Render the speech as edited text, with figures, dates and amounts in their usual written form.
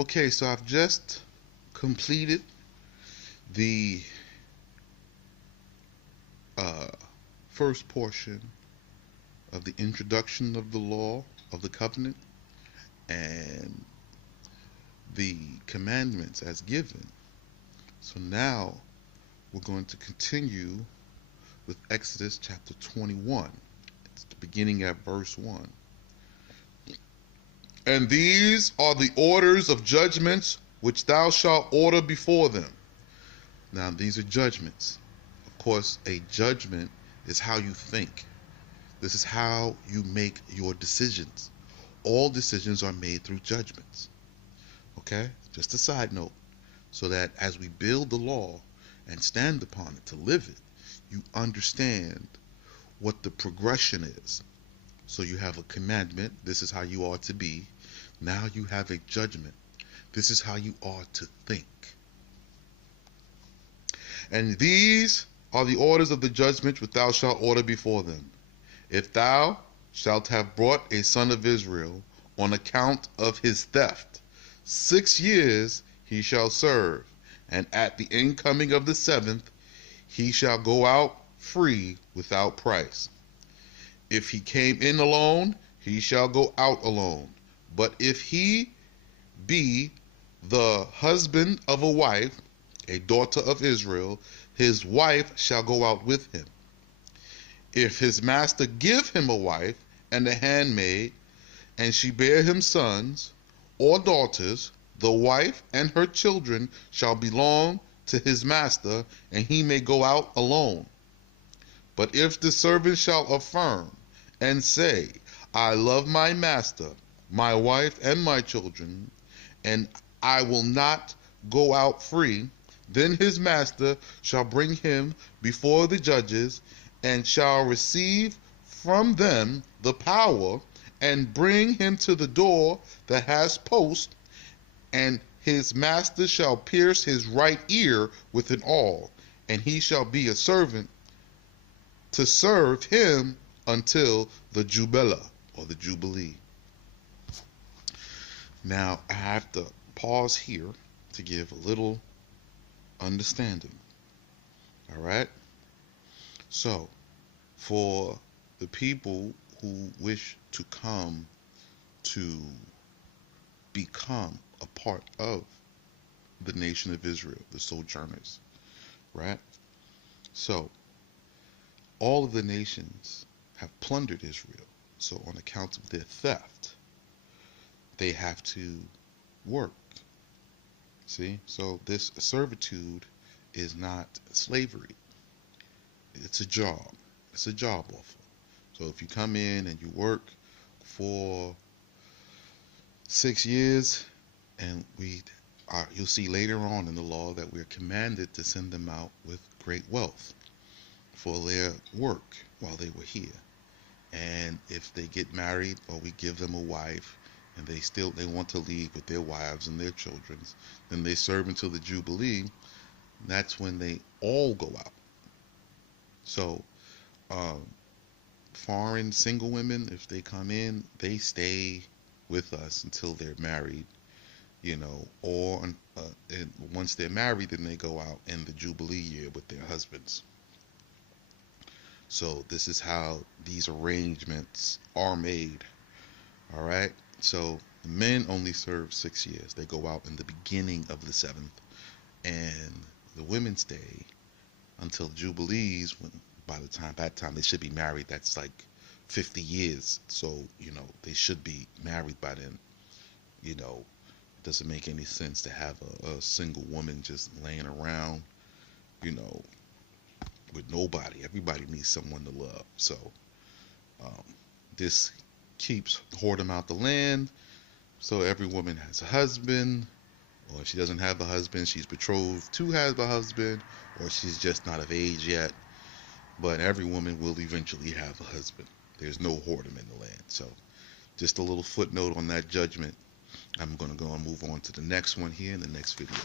Okay, so I've just completed the uh, first portion of the introduction of the law of the covenant and the commandments as given. So now we're going to continue with Exodus chapter 21. It's the beginning at verse 1. And these are the orders of judgments which thou shalt order before them. Now, these are judgments. Of course, a judgment is how you think. This is how you make your decisions. All decisions are made through judgments. Okay? Just a side note. So that as we build the law and stand upon it to live it, you understand what the progression is. So you have a commandment. This is how you ought to be. Now you have a judgment. This is how you ought to think. And these are the orders of the judgment which thou shalt order before them. If thou shalt have brought a son of Israel on account of his theft, 6 years he shall serve, and at the incoming of the 7th he shall go out free without price. If he came in alone, he shall go out alone. But if he be the husband of a wife, a daughter of Israel, his wife shall go out with him. If his master give him a wife and a handmaid, and she bear him sons or daughters, the wife and her children shall belong to his master, and he may go out alone. But if the servant shall affirm and say, I love my master, my wife, and my children, and I will not go out free, then his master shall bring him before the judges, and shall receive from them the power, and bring him to the door that has post, and his master shall pierce his right ear with an awl, and he shall be a servant to serve him until the Jubilee, or the Jubilee. Now, I have to pause here to give a little understanding. All right? So, for the people who wish to come to become a part of the nation of Israel, the sojourners, right? So, all of the nations have plundered Israel. So, on account of their theft, they have to work. See? So, this servitude is not slavery. It's a job. It's a job offer. So, if you come in and you work for 6 years, and you'll see later on in the law that we're commanded to send them out with great wealth for their work while they were here. And if they get married, or we give them a wife, and they want to leave with their wives and their children, then they serve until the Jubilee. That's when they all go out. So foreign single women, if they come in, they stay with us until they're married, or and once they're married, then they go out in the Jubilee year with their husbands. So this is how these arrangements are made. All right. So the men only serve 6 years. They go out in the beginning of the 7th, and the women stay until Jubilees. When by that time they should be married. That's like 50 years. So they should be married by then. It doesn't make any sense to have a single woman just laying around, with nobody. Everybody needs someone to love. So this keeps whoredom out the land. So every woman has a husband, or if she doesn't have a husband, she's betrothed to have a husband, or she's just not of age yet. But every woman will eventually have a husband. There's no whoredom in the land. So just a little footnote on that judgment. I'm going to go and move on to the next one here in the next video.